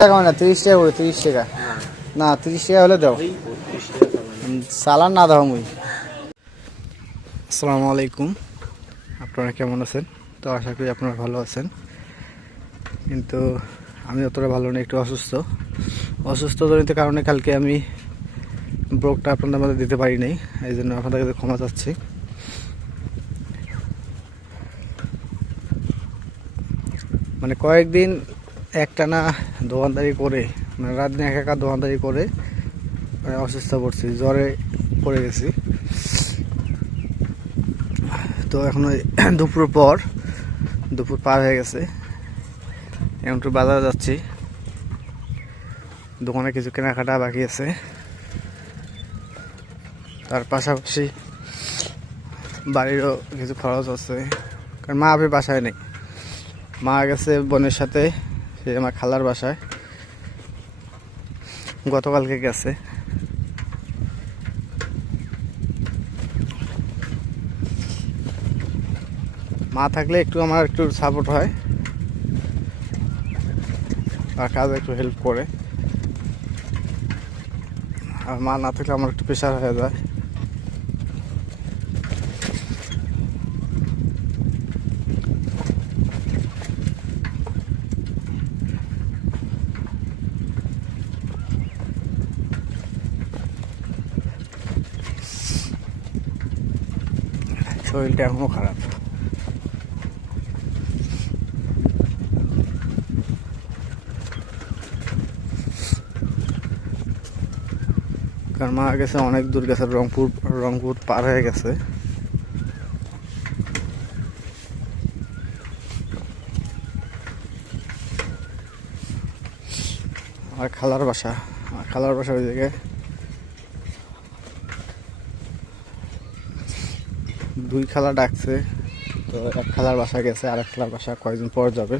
টাকা না 30 টাকা করে 30 টাকা না 30 টাকা হলে দাও সালান না দাও মুই। আসসালামু আলাইকুম, আপনারা কেমন আছেন? তো আশা করি আপনারা ভালো আছেন, কিন্তু আমি অতটা ভালো নেই, একটু অসুস্থজনিত কারণে কালকে আমি ব্লগটা আপনাদের মধ্যে দিতে পারি নাই, এই জন্য আপনাদের কাছে ক্ষমা চাচ্ছি। মানে কয়েকদিন একটানা দোকানদারি করে, মানে রাত দিন একা দোকানদারি করে অসুস্থ পড়ছি, জ্বরে পড়ে গেছি। তো এখন দুপুর পার হয়ে গেছে, এখন একটু বাজারে যাচ্ছি, দোকানে কিছু কেনাকাটা বাকি আছে, তার পাশাপাশি বাড়িরও কিছু খরচ আছে, কারণ মা আপনি বাসায় নেই, মা গেছে বোনের সাথে, সে আমার খালার বাসায় গতকালকে গেছে। মা থাকলে একটু আমার একটু সাপোর্ট হয় আর কাজে একটু হেল্প করে, আর মা না থাকলে আমার একটু প্রেশার হয়ে যায়। শরীরটা এখনো খারাপ, কারণ মা গেছে অনেক দূর গেছে, রংপুর পার হয়ে গেছে। আর খালার বাসা ওইদিকে, দুই খালা ডাকছে, তো এক খালার বাসা গেছে, আর এক খালার বাসা কয়েকদিন পর যাবে,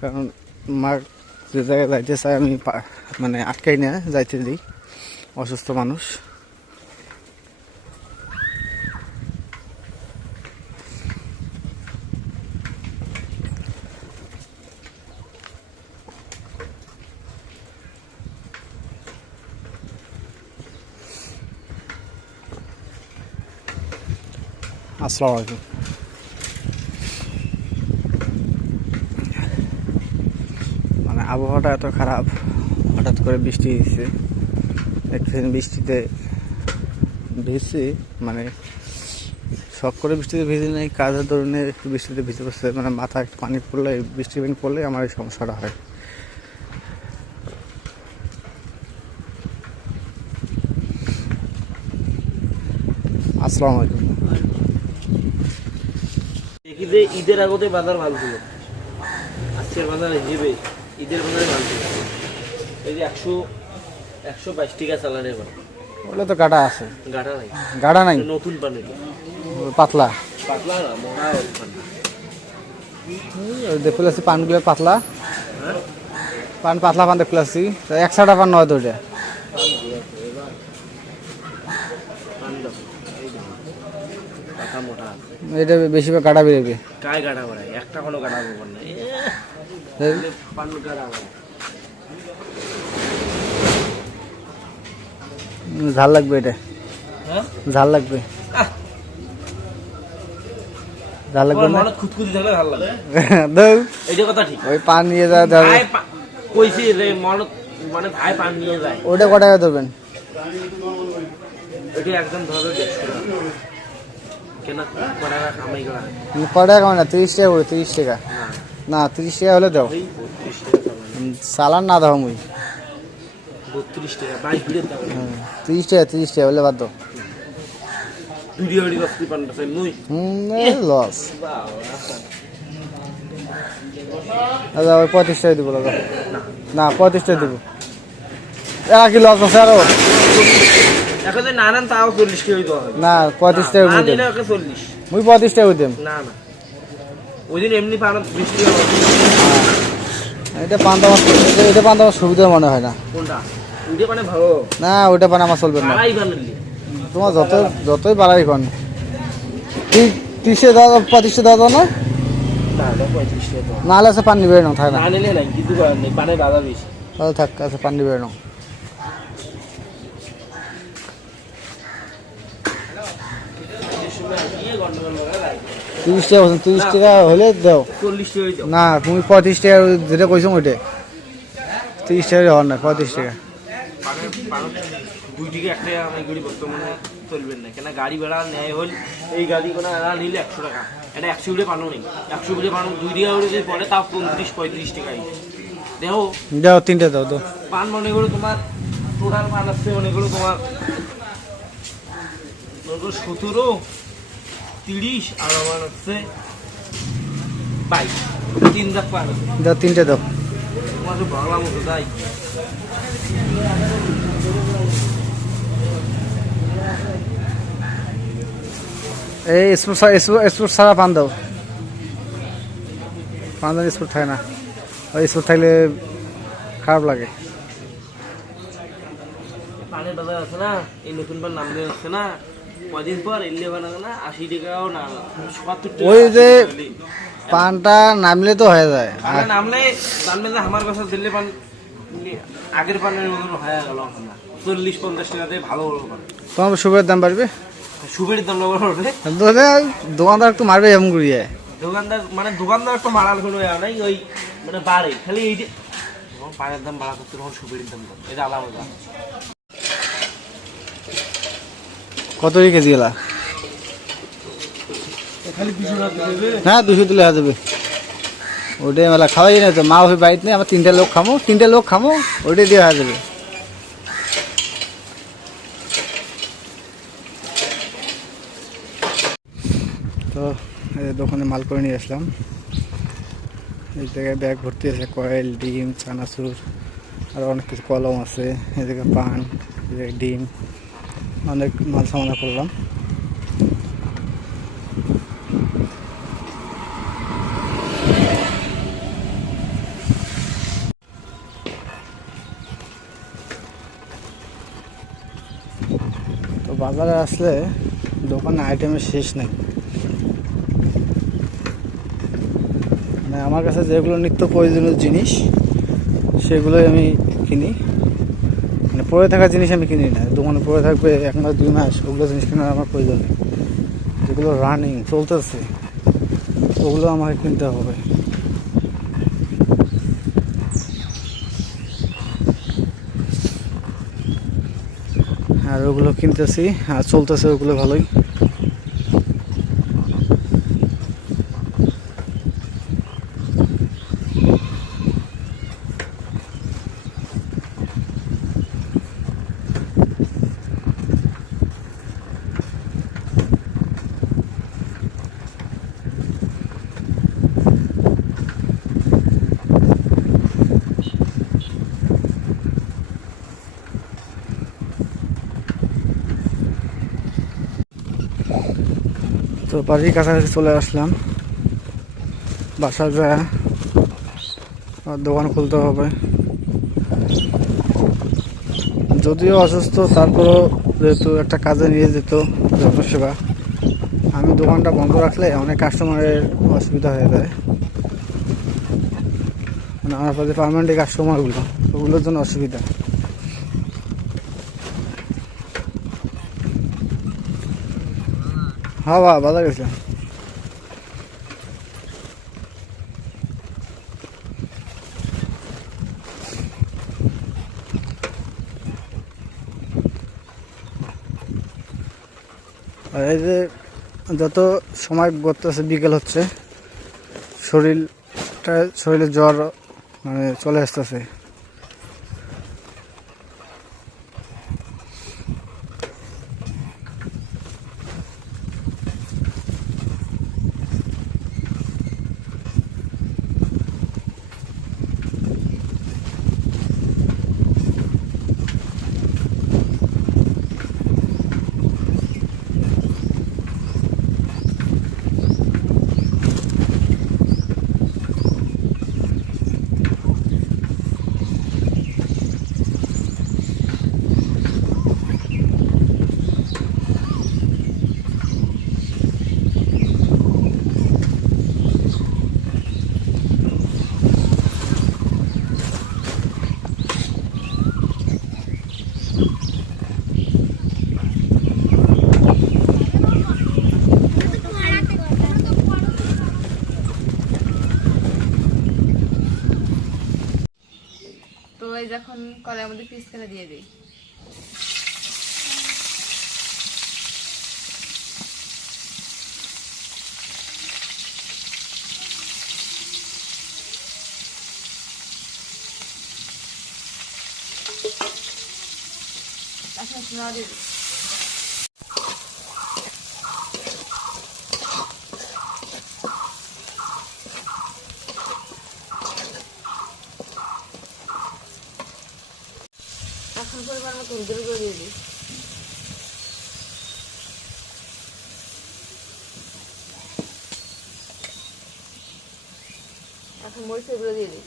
কারণ মা যে জায়গায় যাইতে চাই আমি মানে আটকাই না যাইতে দিই, অসুস্থ মানুষ। আসসালামু আলাইকুম। মানে আবহাওয়াটা এত খারাপ, হঠাৎ করে বৃষ্টি হয়েছে, একদিন বৃষ্টিতে ভিজছি, মানে শখ করে বৃষ্টিতে ভিজে নেই, কাজের ধরনে একটু বৃষ্টিতে ভিজে পড়ছে, মানে মাথা একটু পানি পড়লে, বৃষ্টি পানি পড়লে আমার এই সমস্যাটা হয়। আসসালামু আলাইকুম। দেখি যে ঈদের আগতে বাজার ভালো ছিল, আজকের বাজার হিসেবে ঈদের বাজারে ভালো ছিল। এই যে 122 টাকা চালান, এবার ওগুলো তো গাড়া আছে, গাড়া নাই, নাই নতুন পান, পাতলা পাতলা না মোটা পান, দেখতে পাচ্ছি পানগুলো পাতলা, পাতলা পান দেখতে পাচ্ছি, 100 পান নয় তো ওইটা, এটা বেশিরভাগ গাড়া বেরোবে, কায় গাড়া বাড়ায়, একটা কোনো গাড়া ব্যাপার না, পান গাড়া বাড়ায়। ঝাল লাগবে, এটা ঝাল লাগবে, ঝাল লাগবে না, খুঁতখুতি থাকলে ভালো লাগে, এইটা কথা ঠিক। ওই পান নিয়ে যায়, কইছি রে মানে ভাই পান নিয়ে যায়, ওটা কত টাকা ধরবেন? এটা একদম ধরো 150 টাকা, কেন কটা কামাই করা, কত টাকা মানে 30 টাকা করে 30 টাকা না 30 টাকা হলে দাও, 32 টাকা সালান না দাও মুই, 32 টাকা 22 টাকা, 30 টাকা হলে বাদ দাও। ভিডিও কস্তি পান্ডা চাই নই লস, আচ্ছা ওই 35 টাকা দিব, না 35 টাকা দিব, এরা কি লস আছে আরো, এখন যদি না নেন তাও 40 টাকা দিতে হবে, না 35 টাকা না দিই, নিলে ওকে 40, মুই 35 টাকা দিম, না না ওই দিন এমনি পান 20 টাকা হবে। এটা পান তো এটা পান তো আমার সুবিধা মনে হয় না, কোনটা ওইটা মানে ভালো না ওইটা পান আমার চলবে না, আড়াই বানালি তোমার যতই বাড়াই এখন ঠিক 30 দাও 35 দাও না না না 35 টাকা তো নাহলে আছে পানি বের নাও থাকে না না নিলে নাই কিছু করার নেই পানের বাধা বেশি তাহলে থাক আছে পানি বের নাও 30 টাকা বলছেন 30 টাকা হলে দাও 40 টাকা হইতো না তুমি 35 টাকা যেটা কইছো ওইটা 30 টাকা হওয়ার না 35 টাকা পানের 2 টাকা 1 টাকা আমি গাড়ি বর্তমানে চলবেন না কেন গাড়ি ভাড়া নেয় হল এই গাড়ি কোনা নিলে 100 টাকা এটা 100 টাকা পানো নেই 100 টাকা পানো 2 টাকা উড়ে যদি পড়ে তাও 35 35 টাকা দেখো দাও 3টা দাও দাও পান মনে করো তোমার টোটাল পান আছে মনে করো তোমার 17 30 আর আমার হচ্ছে 22 3 লাখ পান আছে দাও 3টা দাও তোমার তো বাংলা মতো তাই এই স্পোর্ট সারা পান দাও পান দাও স্পোর্ট থাকে না ওই স্পোর্ট থাকলে খারাপ লাগে পানের বাজার আছে না এই নতুন পান নাম দিয়ে হচ্ছে না কদিন পর এলে বানাবে না 80 টাকাও না 77 টাকা ওই যে পানটা নামলে তো হয়ে যায় আর নামলে জানবে যে আমার কাছে দিলে পান আগের পানের মতন হয়ে গেল না 40-50 টাকাতে ভালো হলো পান তোমার সুপের দাম বাড়বে সুবের দাম লাগবে দোকানদার একটু মারবে এমন করিয়ে দোকানদার একটু মারাল কোনো নাই ওই মানে বাড়ে খালি এই যে পানের দাম বাড়া করতে তখন সুবের দাম এটা আলাদা কত কেজি গেলা খালি 200 টাকা দেবে হ্যাঁ 200 দিলে হয়ে যাবে ওটাই মেলা খাওয়াই না তো মা ওই বাড়িতে নেই আমার 3টা লোক খামো ওটাই দিয়ে হয়ে যাবে তো দোকানে মাল করে নিয়ে আসলাম এই জায়গায় ব্যাগ ভর্তি আছে কয়েল ডিম চানাচুর আর অনেক কিছু কলম আছে এদিকে পান এদিকে ডিম অনেক মাল সামনা করলাম তো বাজারে আসলে দোকানে আইটেমের শেষ নেই মানে আমার কাছে যেগুলো নিত্য প্রয়োজনীয় জিনিস সেগুলোই আমি কিনি মানে পড়ে থাকা জিনিস আমি কিনি না দোকানে পড়ে থাকবে 1 মাস 2 মাস ওগুলো জিনিস কেনার আমার প্রয়োজন নেই যেগুলো রানিং চলতেছে ওগুলো আমাকে কিনতে হবে আর ওগুলো কিনতেছি আর চলতেছে ওগুলো ভালোই তো বাড়ির কাছাকাছি চলে আসলাম বাসা যায় দোকান খুলতে হবে যদিও অসুস্থ তারপরও যেহেতু একটা কাজে নিয়ে যেত জনসেবা আমি দোকানটা বন্ধ রাখলে অনেক কাস্টমারের অসুবিধা হয়ে যায় মানে আমার কাছে পার্মানেন্ট কাস্টমারগুলো ওগুলোর জন্য অসুবিধা হ্যাঁ বাজার গেছিলাম আর এই যে যত সময় গড়তেছে বিকেল হচ্ছে শরীরে জ্বর মানে চলে আসতেছে কলার মধ্যে পিসখানা দিয়ে দিই। এখন একটু নাড়া দিয়ে দিই। এখন পরিমাণ মতো হলুদের গুঁড়ো দিয়ে দিই। এখন মরিচের গুঁড়ো দিয়ে দিই।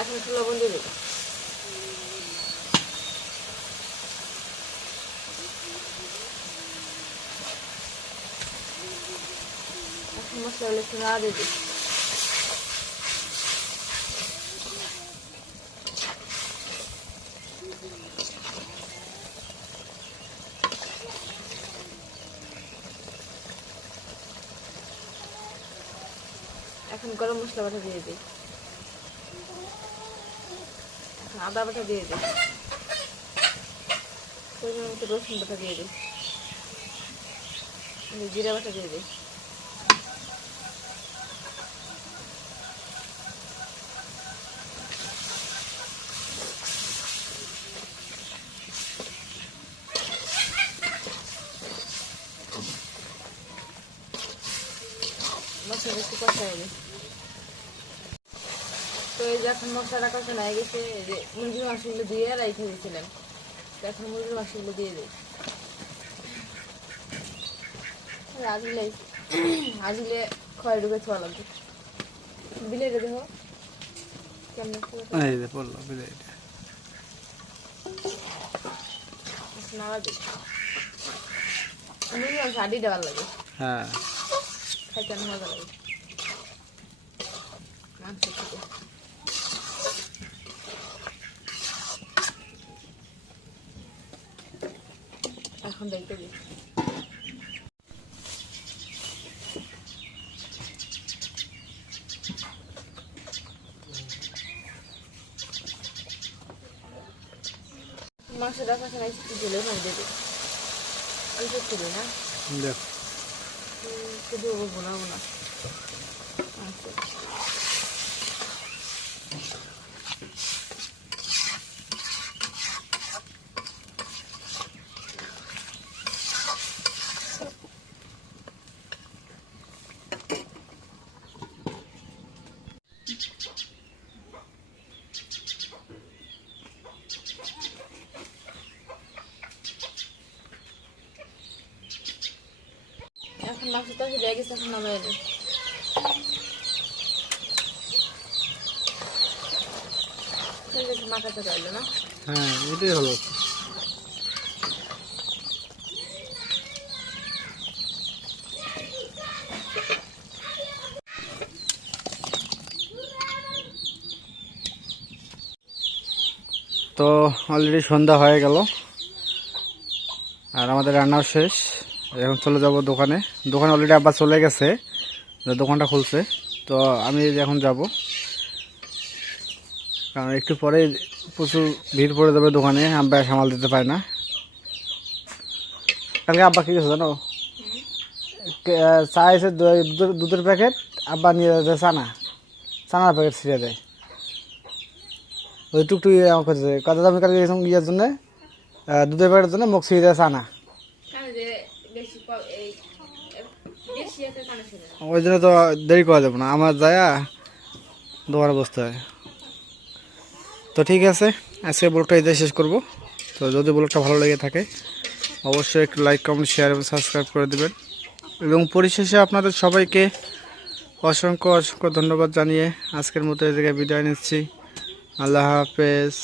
এখন একটু লবণ দিয়ে দিই। এখন মশলাগুলো একটু নাড়া দিয়ে দিই। এখন গরম মশলা বাটা দিয়ে দিই। এখন আদা বাটা দিয়ে দিই। পরিমাণ মতো রসুন বাটা দিয়ে দিই। জিরা বাটা দিয়ে দিই। মশলা একটু কষাই দিই। তো এই যে এখন মশলাটা কষানো হয়ে গেছে, এই যে মুরগির মাংসগুলো দিয়ে রেখে দিয়েছিলাম, তো এখন মুরগির মাংসগুলো দিয়ে দিই। আজিলে খয় ঢুকে ছোয়া লাগবে। বিলেটা দেখো কেমন এই যে পড়লো বিলেটা। নাড়া দিই। মুরগির মাংস আডি দেওয়ার লাগে, হ্যাঁ খাইতে অনেক মজা লাগে মাংস থেকে। এখন দেখতে দিই। মাংসটা কষানো একটু ঢেলে ওখানে দিয়ে দিই। অল্প একটু দিই না, দেখ শুধু বোনা বোনা। আচ্ছা এখন মাংসটা হয়ে গেছে, এখন নামিয়ে দিই। মাখাতে চাইলো না, হ্যাঁ এটাই হলো। তো অলরেডি সন্ধ্যা হয়ে গেল আর আমাদের রান্নাও শেষ। এখন চলে যাব দোকানে। দোকানে অলরেডি আব্বা চলে গেছে, দোকানটা খুলছে। তো আমি এখন যাব, কারণ একটু পরে প্রচুর ভিড় পড়ে যাবে দোকানে, আব্বা সামাল দিতে পারে না। কালকে আব্বা কী গেছে জানো, চা এসে দুধের প্যাকেট আব্বা নিয়ে যাচ্ছে, চানার প্যাকেট ছিঁড়ে দেয়। ওই টুকটুকি আমার কাছে কথা আমি কালকে গেছিলাম ইয়ের জন্য, দুধের প্যাকেটের জন্য মুখ ছিঁড়ে দেয় চানা। ওই জন্য তো দেরি করা যাবে না, আমার যায়া দোকানে বসতে হয়। তো ঠিক আছে, আজকে ব্লগটা এটাই শেষ করব। তো যদি ব্লগটা ভালো লেগে থাকে অবশ্যই একটু লাইক কমেন্ট শেয়ার এবং সাবস্ক্রাইব করে দেবেন। এবং পরিশেষে আপনাদের সবাইকে অসংখ্য অসংখ্য ধন্যবাদ জানিয়ে আজকের মতো এই জায়গায় বিদায় নিচ্ছি। আল্লাহ হাফেজ।